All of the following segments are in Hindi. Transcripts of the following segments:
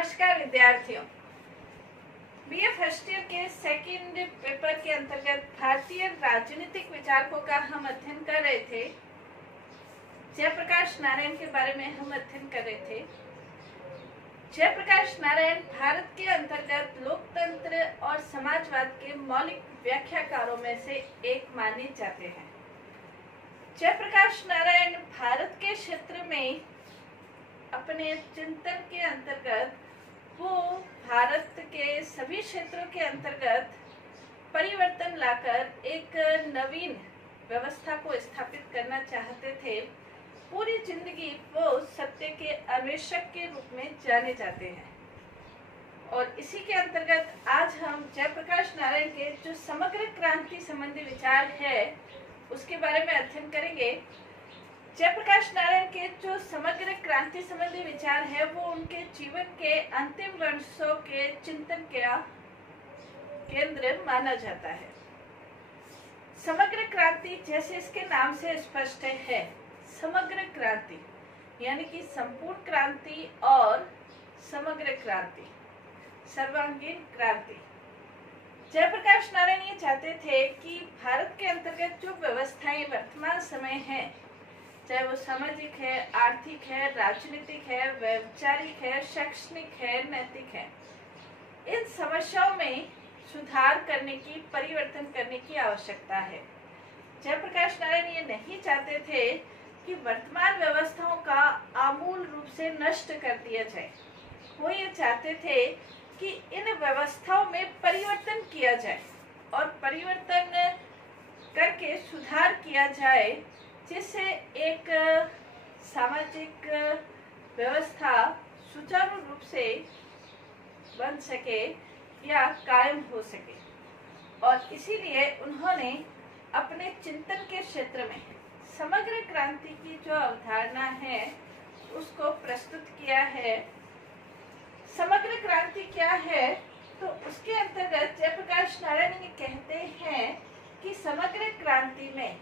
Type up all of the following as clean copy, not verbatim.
नमस्कार विद्यार्थियों। बीए फर्स्ट ईयर के सेकंड पेपर के अंतर्गत भारतीय राजनीतिक विचारकों का हम अध्ययन कर रहे थे। जयप्रकाश नारायण के बारे में हम अध्ययन कर रहे थे। जयप्रकाश नारायण भारत के अंतर्गत लोकतंत्र और समाजवाद के मौलिक व्याख्याकारों में से एक माने जाते हैं। जयप्रकाश नारायण भारत के क्षेत्र में अपने चिंतन के अंतर्गत वो भारत के सभी क्षेत्रों के अंतर्गत परिवर्तन लाकर एक नवीन व्यवस्था को स्थापित करना चाहते थे। पूरी जिंदगी वो सत्य के अन्वेषक के रूप में जाने जाते हैं और इसी के अंतर्गत आज हम जयप्रकाश नारायण के जो समग्र क्रांति संबंधी विचार है उसके बारे में अध्ययन करेंगे। जयप्रकाश नारायण के जो समग्र क्रांति संबंधी विचार है वो उनके जीवन के अंतिम वर्षों के चिंतन का केंद्र माना जाता है। समग्र क्रांति जैसे इसके नाम से स्पष्ट है, समग्र क्रांति यानी कि संपूर्ण क्रांति और समग्र क्रांति, सर्वांगीण क्रांति। जयप्रकाश नारायण ये चाहते थे कि भारत के अंतर्गत जो व्यवस्थाएं वर्तमान समय है, चाहे वो सामाजिक है, आर्थिक है, राजनीतिक है, वैचारिक है, शैक्षणिक है, नैतिक है, इन समस्याओं में सुधार करने की, परिवर्तन करने की आवश्यकता है। जयप्रकाश नारायण ये नहीं चाहते थे कि वर्तमान व्यवस्थाओं का आमूल रूप से नष्ट कर दिया जाए। वो ये चाहते थे कि इन व्यवस्थाओं में परिवर्तन किया जाए और परिवर्तन करके सुधार किया जाए, जिससे एक सामाजिक व्यवस्था सुचारू रूप से बन सके या कायम हो सके। और इसीलिए उन्होंने अपने चिंतन के क्षेत्र में समग्र क्रांति की जो अवधारणा है उसको प्रस्तुत किया है। समग्र क्रांति क्या है, तो उसके अंतर्गत जयप्रकाश नारायण ये कहते हैं कि समग्र क्रांति में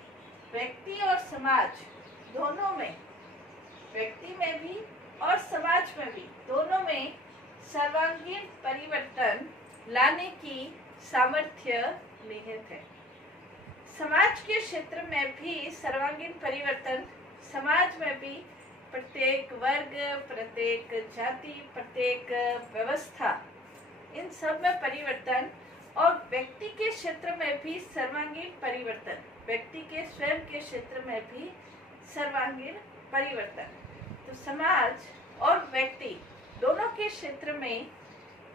व्यक्ति और समाज दोनों में, व्यक्ति में भी और समाज में भी, दोनों में सर्वांगीण परिवर्तन लाने की सामर्थ्य निहित है। समाज के क्षेत्र में भी सर्वांगीण परिवर्तन, समाज में भी प्रत्येक वर्ग, प्रत्येक जाति, प्रत्येक व्यवस्था, इन सब में परिवर्तन, और व्यक्ति के क्षेत्र में भी सर्वांगीण परिवर्तन, व्यक्ति के स्वयं के क्षेत्र में भी सर्वांगीण परिवर्तन। तो समाज और व्यक्ति दोनों के क्षेत्र में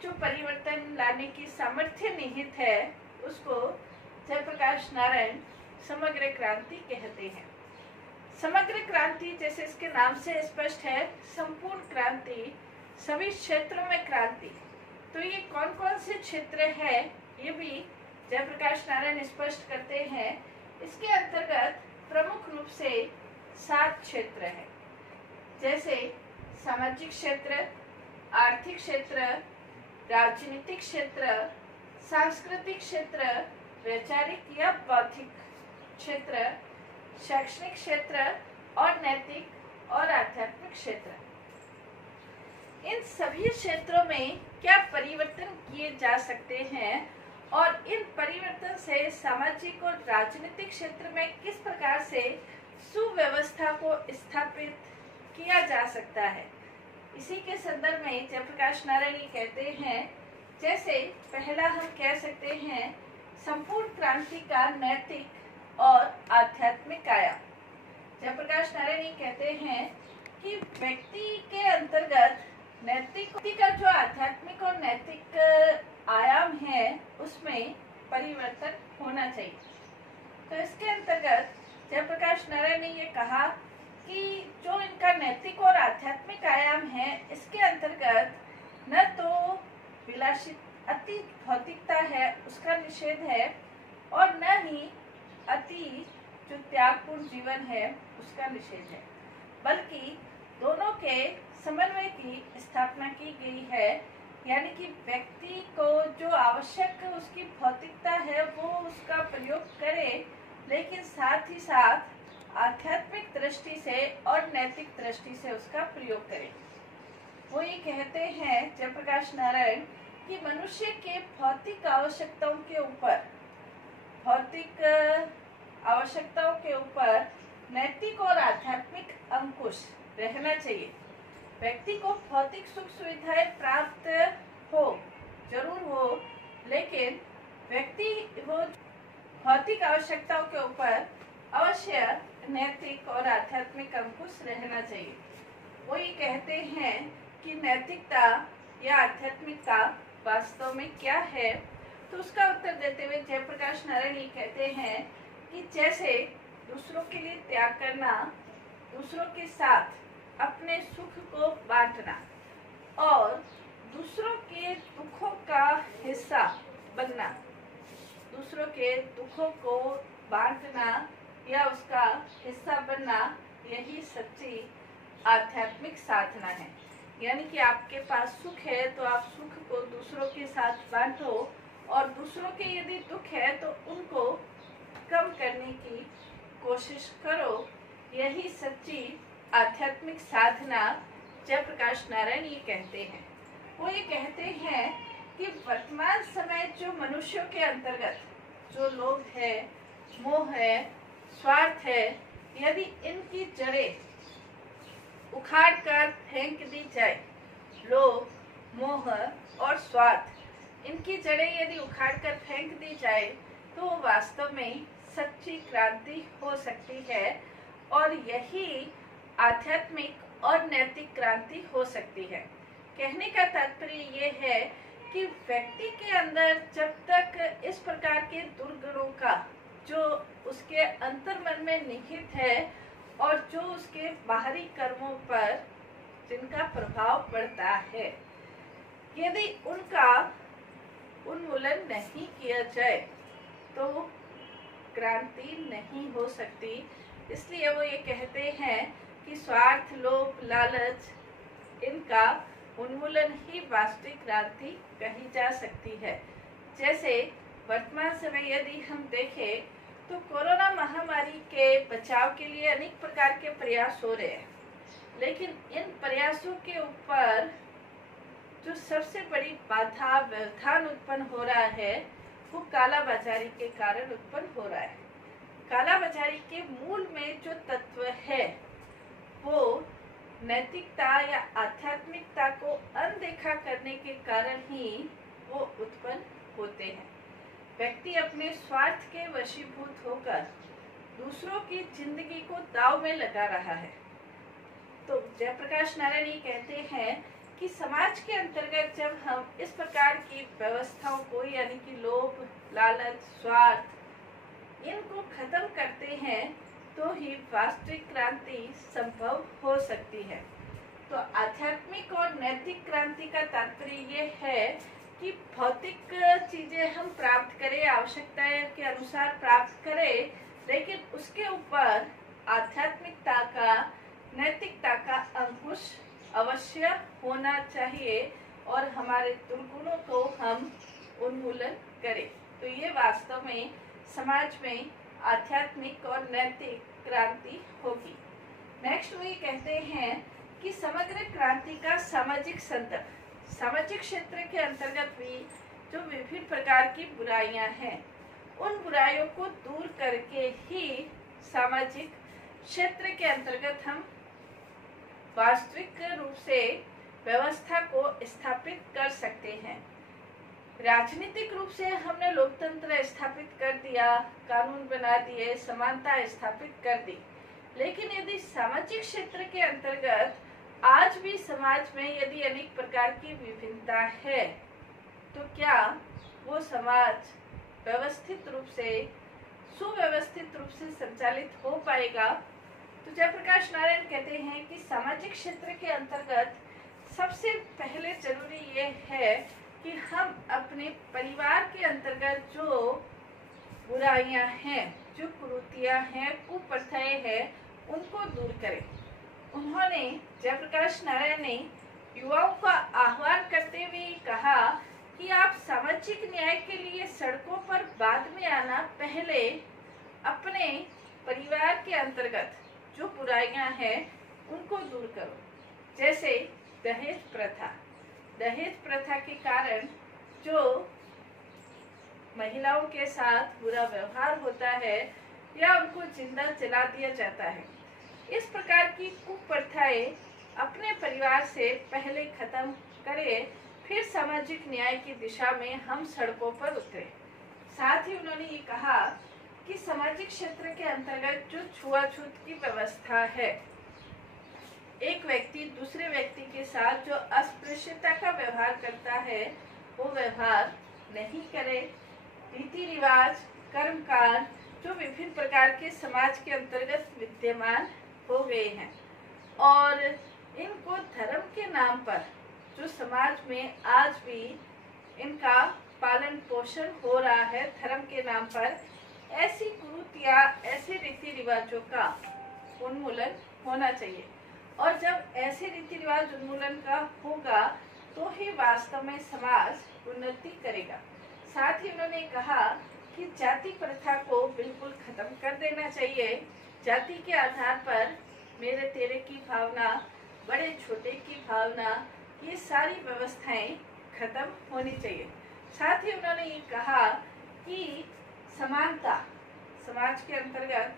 जो परिवर्तन लाने की सामर्थ्य निहित है उसको जयप्रकाश नारायण समग्र क्रांति कहते हैं। समग्र क्रांति जैसे इसके नाम से स्पष्ट है, संपूर्ण क्रांति, सभी क्षेत्रों में क्रांति। तो ये कौन कौन से क्षेत्र है ये भी जयप्रकाश नारायण स्पष्ट करते हैं। इसके अंतर्गत प्रमुख रूप से 7 क्षेत्र हैं, जैसे सामाजिक क्षेत्र, आर्थिक क्षेत्र, राजनीतिक क्षेत्र, सांस्कृतिक क्षेत्र, वैचारिक या बौद्धिक क्षेत्र, शैक्षणिक क्षेत्र और नैतिक और आध्यात्मिक क्षेत्र। इन सभी क्षेत्रों में क्या परिवर्तन किए जा सकते हैं और इन परिवर्तन से सामाजिक और राजनीतिक क्षेत्र में किस प्रकार से सुव्यवस्था को स्थापित किया जा सकता है, इसी के संदर्भ में जयप्रकाश नारायण कहते हैं। जैसे पहला हम कह सकते हैं संपूर्ण क्रांति का नैतिक और आध्यात्मिक आयाम। जयप्रकाश नारायण कहते हैं कि व्यक्ति के अंतर्गत नैतिक का जो आध्यात्मिक और नैतिक आयाम है उसमें परिवर्तन होना चाहिए। तो इसके अंतर्गत जयप्रकाश नारायण ने ये कहा कि जो इनका नैतिक और आध्यात्मिक आयाम है इसके अंतर्गत न तो विलासित अति भौतिकता है उसका निषेध है और न ही अति जो त्यागपूर्ण जीवन है उसका निषेध है, बल्कि दोनों के समन्वय की स्थापना की गई है। यानी कि व्यक्ति को जो आवश्यक उसकी भौतिकता है वो उसका प्रयोग करे, लेकिन साथ ही साथ आध्यात्मिक दृष्टि से और नैतिक दृष्टि से उसका प्रयोग करे। वो ये कहते हैं जयप्रकाश नारायण कि मनुष्य के भौतिक आवश्यकताओं के ऊपर नैतिक और आध्यात्मिक अंकुश रहना चाहिए। व्यक्ति को भौतिक सुख सुविधाएं प्राप्त जरूर हो, लेकिन व्यक्ति वो भौतिक आवश्यकताओं के ऊपर अवश्य नैतिक और आध्यात्मिक अंकुश रहना चाहिए। वो ये कहते हैं कि नैतिकता या आध्यात्मिकता वास्तव में क्या है, तो उसका उत्तर देते हुए जयप्रकाश नारायण ये कहते हैं कि जैसे दूसरों के लिए त्याग करना, दूसरों के साथ अपने सुख को बांटना और दूसरों के दुखों का हिस्सा बनना, दूसरों के दुखों को बांटना या उसका हिस्सा बनना, यही सच्ची आध्यात्मिक साधना है। यानी कि आपके पास सुख है तो आप सुख को दूसरों के साथ बांटो और दूसरों के यदि दुख है तो उनको कम करने की कोशिश करो। यही सच्ची आध्यात्मिक साधना जयप्रकाश नारायण ये कहते हैं। वो ये कहते हैं कि वर्तमान समय जो मनुष्यों के अंतर्गत जो लोग है, मोह है, स्वार्थ है, यदि इनकी जड़ें उखाड़ कर फेंक दी जाए, लोभ, मोह और स्वार्थ, इनकी जड़ें यदि उखाड़ कर फेंक दी जाए तो वास्तव में सच्ची क्रांति हो सकती है और यही आध्यात्मिक और नैतिक क्रांति हो सकती है। कहने का तात्पर्य ये है कि व्यक्ति के अंदर जब तक इस प्रकार के दुर्गुणों का जो उसके अंतर्मन में निहित है और जो उसके बाहरी कर्मों पर जिनका प्रभाव पड़ता है, यदि उनका उन्मूलन नहीं किया जाए तो क्रांति नहीं हो सकती। इसलिए वो ये कहते हैं कि स्वार्थ, लोभ, लालच, इनका उन्मूलन ही वास्तविक क्रांति कही जा सकती है। जैसे वर्तमान समय यदि हम देखें तो कोरोना महामारी के बचाव के लिए अनेक प्रकार के प्रयास हो रहे हैं, लेकिन इन प्रयासों के ऊपर जो सबसे बड़ी बाधा व्यवधान उत्पन्न हो रहा है वो कालाबाजारी के कारण उत्पन्न हो रहा है। कालाबाजारी के मूल में जो तत्व है वो नैतिकता या आध्यात्मिकता को अनदेखा करने के कारण ही वो उत्पन्न होते हैं। व्यक्ति अपने स्वार्थ के वशीभूत होकर दूसरों की जिंदगी को दांव में लगा रहा है। तो जयप्रकाश नारायण ये कहते हैं कि समाज के अंतर्गत जब हम इस प्रकार की व्यवस्थाओं को यानी कि लोभ, लालच, स्वार्थ, इनको खत्म करते हैं तो ही वास्तविक क्रांति संभव हो सकती है। तो आध्यात्मिक और नैतिक क्रांति का तात्पर्य ये है कि भौतिक चीजें हम प्राप्त करें, आवश्यकताएं के अनुसार प्राप्त करें, लेकिन उसके ऊपर आध्यात्मिकता का, नैतिकता का अंकुश अवश्य होना चाहिए और हमारे दुर्गुणों को हम उन्मूलन करें। तो ये वास्तव में समाज में आध्यात्मिक और नैतिक क्रांति होगी। नेक्स्ट वो ये कहते हैं कि समग्र क्रांति का सामाजिक संदर्भ, सामाजिक क्षेत्र के अंतर्गत भी जो विभिन्न प्रकार की बुराइयां हैं, उन बुराइयों को दूर करके ही सामाजिक क्षेत्र के अंतर्गत हम वास्तविक रूप से व्यवस्था को स्थापित कर सकते हैं। राजनीतिक रूप से हमने लोकतंत्र स्थापित कर दिया, कानून बना दिए, समानता स्थापित कर दी, लेकिन यदि सामाजिक क्षेत्र के अंतर्गत आज भी समाज में यदि अनेक प्रकार की विभिन्नता है तो क्या वो समाज व्यवस्थित रूप से, सुव्यवस्थित रूप से संचालित हो पाएगा? तो जयप्रकाश नारायण कहते हैं कि सामाजिक क्षेत्र के अंतर्गत सबसे पहले जरूरी ये है कि हम अपने परिवार के अंतर्गत जो बुराइयां हैं, जो कुरीतियां हैं, कुप्रथाएं हैं, उनको दूर करें। उन्होंने, जयप्रकाश नारायण ने युवाओं का आह्वान करते हुए कहा कि आप सामाजिक न्याय के लिए सड़कों पर बाद में आना, पहले अपने परिवार के अंतर्गत जो बुराइयां हैं उनको दूर करो। जैसे दहेज प्रथा। दहेज प्रथा के कारण जो महिलाओं के साथ बुरा व्यवहार होता है या उनको जिंदा जला दिया जाता है, इस प्रकार की कुप्रथाएं अपने परिवार से पहले खत्म करें, फिर सामाजिक न्याय की दिशा में हम सड़कों पर उतरे। साथ ही उन्होंने ये कहा कि सामाजिक क्षेत्र के अंतर्गत जो छुआछूत की व्यवस्था है, एक व्यक्ति दूसरे व्यक्ति के साथ जो अस्पृश्यता का व्यवहार करता है वो व्यवहार नहीं करे। रीति रिवाज, कर्मकांड जो विभिन्न प्रकार के समाज के अंतर्गत विद्यमान हो गए हैं और इनको धर्म के नाम पर जो समाज में आज भी इनका पालन पोषण हो रहा है, धर्म के नाम पर ऐसी कुरीतियां, ऐसे रीति रिवाजों का उन्मूलन होना चाहिए। और जब ऐसे रीति रिवाज उन्मूलन का होगा तो ही वास्तव में समाज उन्नति करेगा। साथ ही उन्होंने कहा कि जाति प्रथा को बिल्कुल खत्म कर देना चाहिए। जाति के आधार पर मेरे तेरे की भावना, बड़े छोटे की भावना, ये सारी व्यवस्थाएं खत्म होनी चाहिए। साथ ही उन्होंने ये कहा कि समानता, समाज के अंतर्गत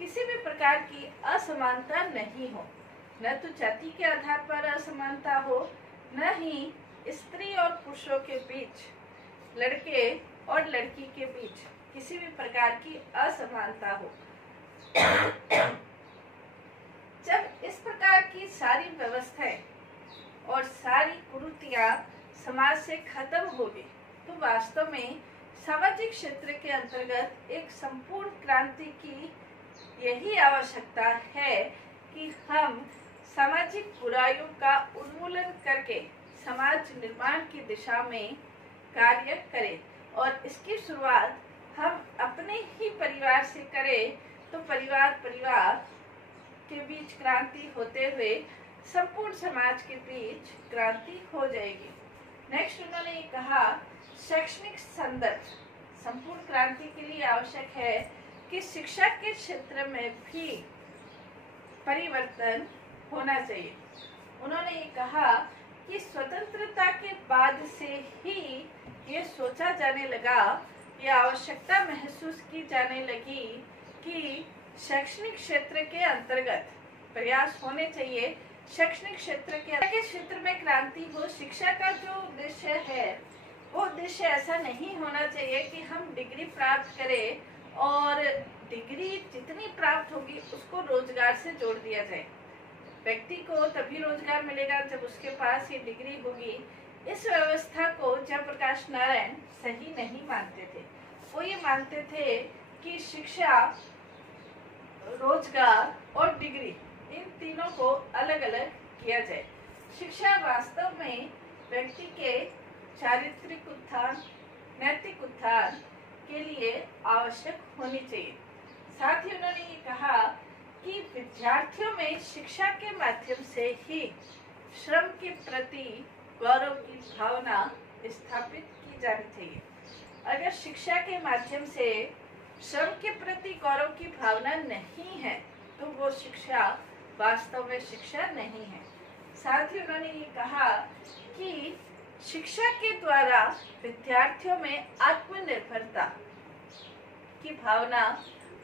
किसी भी प्रकार की असमानता नहीं हो, न तो जाति के आधार पर असमानता हो, न ही स्त्री और पुरुषों के बीच, लड़के और लड़की के बीच किसी भी प्रकार की असमानता हो। जब इस प्रकार की सारी व्यवस्थाएं और सारी कुरीतियां समाज से खत्म होगी तो वास्तव में सामाजिक क्षेत्र के अंतर्गत एक संपूर्ण क्रांति की यही आवश्यकता है कि हम सामाजिक बुराइयों का उन्मूलन करके समाज निर्माण की दिशा में कार्य करें। और इसकी शुरुआत हम अपने ही परिवार से करें तो परिवार के बीच क्रांति होते हुए संपूर्ण समाज के बीच क्रांति हो जाएगी। नेक्स्ट उन्होंने ये कहा, शैक्षणिक संदर्भ संपूर्ण क्रांति के लिए आवश्यक है कि शिक्षा के क्षेत्र में भी परिवर्तन होना चाहिए। उन्होंने ये कहा कि स्वतंत्रता के बाद से ही ये सोचा जाने लगा, ये आवश्यकता महसूस की जाने लगी कि शैक्षणिक क्षेत्र के अंतर्गत प्रयास होने चाहिए। शैक्षणिक क्षेत्र के में क्रांति हो। शिक्षा का जो उद्देश्य है वो उद्देश्य ऐसा नहीं होना चाहिए कि हम डिग्री प्राप्त करें और डिग्री जितनी प्राप्त होगी उसको रोजगार से जोड़ दिया जाए। व्यक्ति को तभी रोजगार मिलेगा जब उसके पास ये डिग्री होगी। इस व्यवस्था को जयप्रकाश नारायण सही नहीं मानते थे। वो ये मानते थे कि शिक्षा, रोजगार और डिग्री, इन तीनों को अलग अलग किया जाए। शिक्षा वास्तव में व्यक्ति के चारित्रिक उत्थान, नैतिक उत्थान के लिए आवश्यक होनी चाहिए। साथ ही उन्होंने ये कहा कि विद्यार्थियों में शिक्षा के माध्यम से ही श्रम के प्रति गौरव की भावना स्थापित की जानी चाहिए। अगर शिक्षा के माध्यम से श्रम के प्रति गौरव की भावना नहीं है तो वो शिक्षा वास्तव में शिक्षा नहीं है। साथ ही उन्होंने ये कहा कि शिक्षा के द्वारा विद्यार्थियों में आत्मनिर्भरता की भावना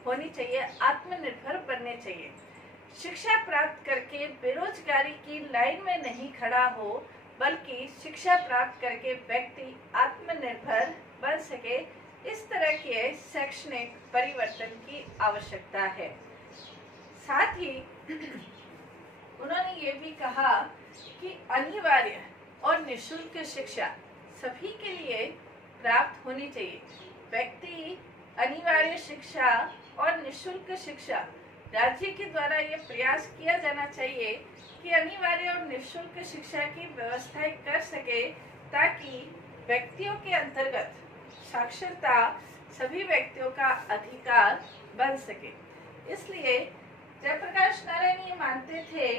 होनी चाहिए, आत्मनिर्भर बनने चाहिए। शिक्षा प्राप्त करके बेरोजगारी की लाइन में नहीं खड़ा हो, बल्कि शिक्षा प्राप्त करके व्यक्ति आत्मनिर्भर बन सके, इस तरह के शैक्षणिक परिवर्तन की आवश्यकता है। साथ ही उन्होंने ये भी कहा कि अनिवार्य और निःशुल्क शिक्षा सभी के लिए प्राप्त होनी चाहिए। व्यक्ति अनिवार्य शिक्षा और निःशुल्क शिक्षा, राज्य के द्वारा ये प्रयास किया जाना चाहिए कि अनिवार्य और निःशुल्क शिक्षा की व्यवस्था कर सके ताकि व्यक्तियों के अंतर्गत साक्षरता सभी व्यक्तियों का अधिकार बन सके। इसलिए जयप्रकाश नारायण ये मानते थे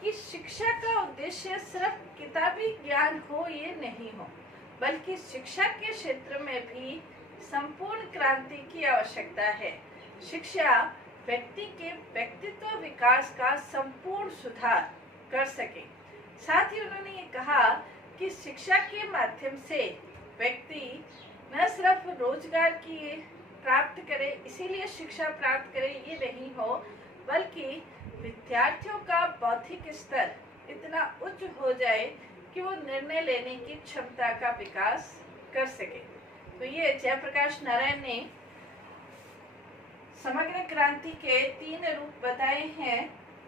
कि शिक्षा का उद्देश्य सिर्फ किताबी ज्ञान हो ये नहीं हो, बल्कि शिक्षा के क्षेत्र में भी संपूर्ण क्रांति की आवश्यकता है। शिक्षा व्यक्ति के व्यक्तित्व विकास का संपूर्ण सुधार कर सके। साथ ही उन्होंने ये कहा कि शिक्षा के माध्यम से व्यक्ति न सिर्फ रोजगार की प्राप्त करे, इसीलिए शिक्षा प्राप्त करे ये नहीं हो, बल्कि विद्यार्थियों का बौद्धिक स्तर इतना उच्च हो जाए कि वो निर्णय लेने की क्षमता का विकास कर सके। तो ये जयप्रकाश नारायण ने समग्र क्रांति के 3 रूप बताए हैं।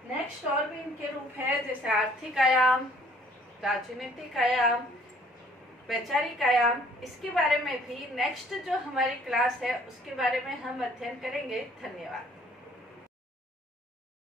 नेक्स्ट और भी इनके रूप है, जैसे आर्थिक आयाम, राजनीतिक आयाम, वैचारिक आयाम। इसके बारे में भी नेक्स्ट जो हमारी क्लास है उसके बारे में हम अध्ययन करेंगे। धन्यवाद।